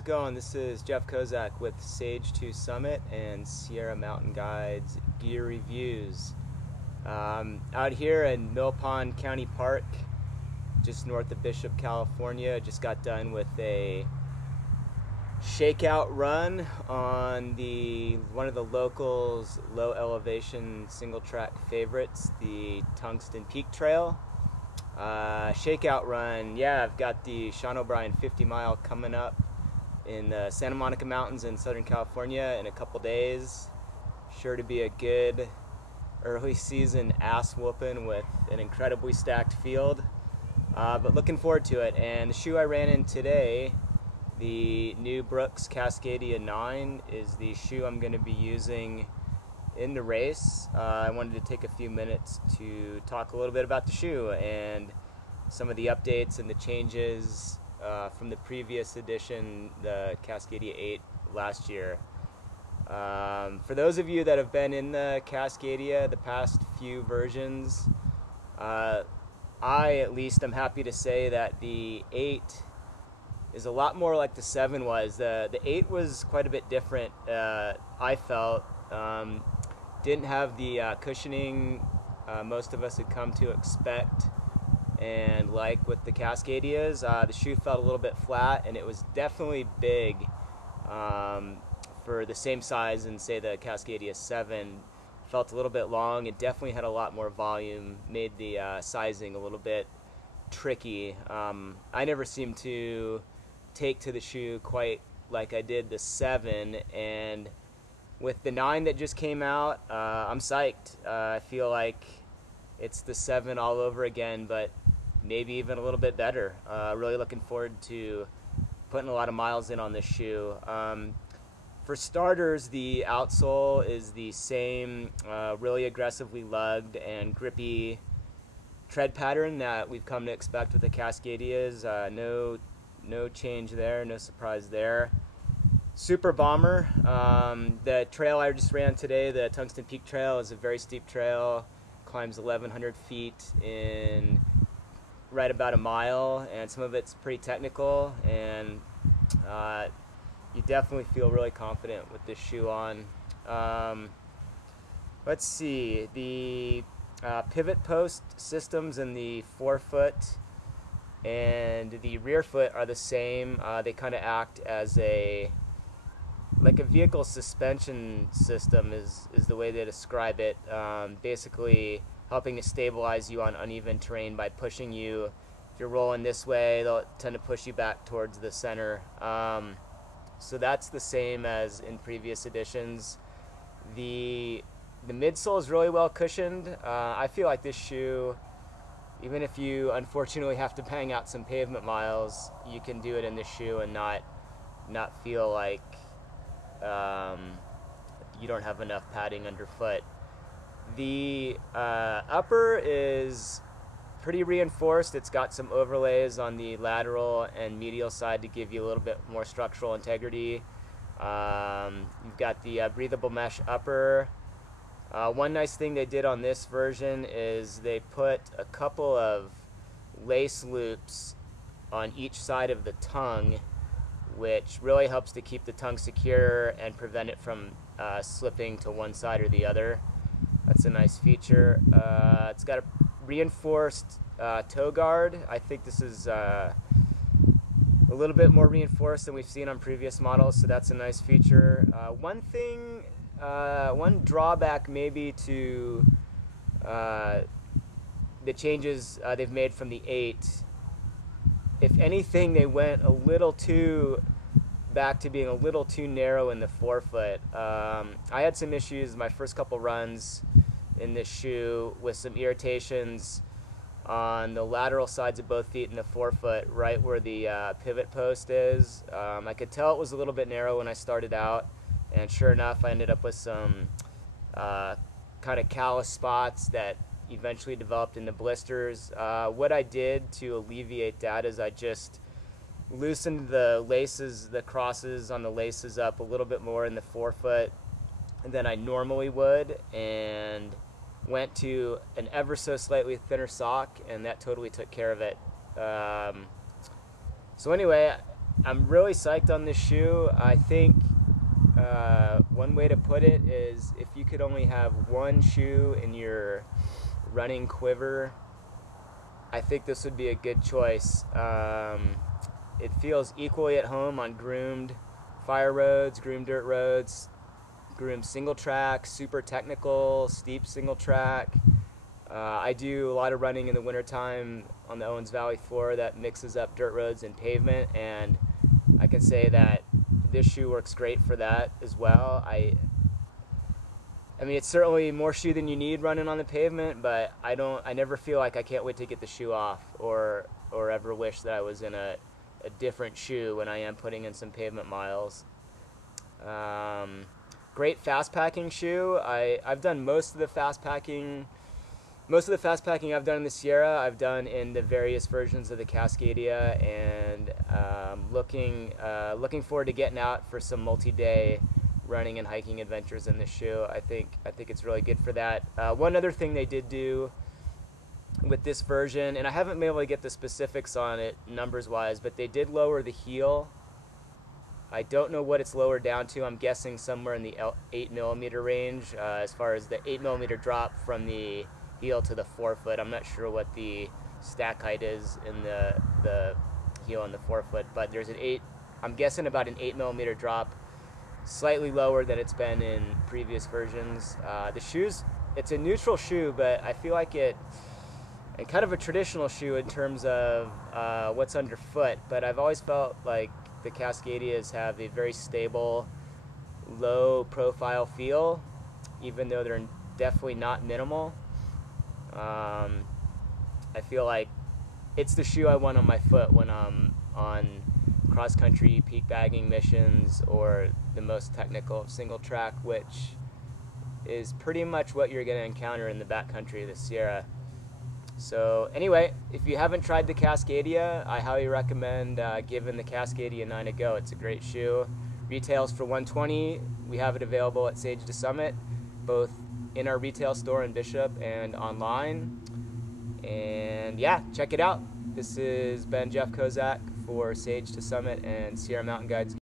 it going? This is Jeff Kozak with Sage 2 Summit and Sierra Mountain Guides Gear Reviews. Out here in Mill Pond County Park, just north of Bishop, California. Just got done with a shakeout run on one of the locals' low elevation single track favorites, the Tungsten Peak Trail. Shakeout run, yeah, I've got the Sean O'Brien 50 mile coming up in the Santa Monica Mountains in Southern California in a couple days. Sure to be a good early season ass whooping with an incredibly stacked field, but looking forward to it. And the shoe I ran in today, the new Brooks Cascadia 9, is the shoe I'm going to be using in the race. I wanted to take a few minutes to talk a little bit about the shoe and some of the updates and the changes from the previous edition, the Cascadia 8 last year. For those of you that have been in the Cascadia the past few versions, I at least am happy to say that the 8 is a lot more like the 7 was. The 8 was quite a bit different, I felt. Didn't have the cushioning most of us had come to expect and like with the Cascadias. The shoe felt a little bit flat, and it was definitely big for the same size, and say the Cascadia 7 felt a little bit long. It definitely had a lot more volume, made the sizing a little bit tricky. I never seemed to take to the shoe quite like I did the 7, and with the 9 that just came out, I'm psyched. I feel like it's the 7 all over again, but maybe even a little bit better. Really looking forward to putting a lot of miles in on this shoe. For starters, the outsole is the same really aggressively lugged and grippy tread pattern that we've come to expect with the Cascadias. No change there, no surprise there. Super bomber. The trail I just ran today, the Tungsten Peak Trail, is a very steep trail. Climbs 1,100 feet in right about a mile, and some of it's pretty technical, and you definitely feel really confident with this shoe on. Let's see, the pivot post systems in the forefoot and the rear foot are the same. They kind of act as like a vehicle suspension system is the way they describe it. Basically helping to stabilize you on uneven terrain by pushing you. If you're rolling this way, they'll tend to push you back towards the center. So that's the same as in previous editions. The midsole is really well cushioned. I feel like this shoe, even if you unfortunately have to bang out some pavement miles, you can do it in this shoe and not feel like you don't have enough padding underfoot. The upper is pretty reinforced. It's got some overlays on the lateral and medial side to give you a little bit more structural integrity. You've got the breathable mesh upper. One nice thing they did on this version is they put a couple of lace loops on each side of the tongue, which really helps to keep the tongue secure and prevent it from slipping to one side or the other. That's a nice feature. It's got a reinforced toe guard. I think this is a little bit more reinforced than we've seen on previous models, so that's a nice feature. One drawback maybe to the changes they've made from the 8, if anything, they went a little too back to being a little too narrow in the forefoot. I had some issues my first couple runs in this shoe with some irritations on the lateral sides of both feet in the forefoot, right where the pivot post is. I could tell it was a little bit narrow when I started out, and sure enough, I ended up with some kind of callus spots that eventually developed into blisters. What I did to alleviate that is I just loosened the laces, the crosses on the laces up a little bit more in the forefoot than I normally would, and went to an ever so slightly thinner sock, and that totally took care of it. So anyway, I'm really psyched on this shoe. I think one way to put it is if you could only have one shoe in your running quiver, I think this would be a good choice. It feels equally at home on groomed fire roads, groomed dirt roads, groomed single track, super technical, steep single track. I do a lot of running in the wintertime on the Owens Valley floor that mixes up dirt roads and pavement, and I can say that this shoe works great for that as well. I mean, it's certainly more shoe than you need running on the pavement, but I never feel like I can't wait to get the shoe off, or ever wish that I was in a different shoe when I am putting in some pavement miles. Great fast packing shoe. I've done most of the fast packing I've done in the Sierra, I've done in the various versions of the Cascadia, and looking forward to getting out for some multi-day running and hiking adventures in this shoe. I think it's really good for that. One other thing they did do with this version, and I haven't been able to get the specifics on it numbers wise, but they did lower the heel. I don't know what it's lowered down to. I'm guessing somewhere in the 8mm range, as far as the 8mm drop from the heel to the forefoot. I'm not sure what the stack height is in the heel and the forefoot, but there's I'm guessing about an 8mm drop, slightly lower than it's been in previous versions. The shoes, it's a neutral shoe, but I feel like and kind of a traditional shoe in terms of what's underfoot, but I've always felt like the Cascadias have a very stable, low profile feel, even though they're definitely not minimal. I feel like it's the shoe I want on my foot when I'm on cross-country peak bagging missions or the most technical of single track, which is pretty much what you're going to encounter in the backcountry of the Sierra. So anyway, if you haven't tried the Cascadia, I highly recommend giving the Cascadia 9 a go. It's a great shoe. Retails for $120. We have it available at Sage to Summit, both in our retail store in Bishop and online. And yeah, check it out. This has been Jeff Kozak for Sage to Summit and Sierra Mountain Guides.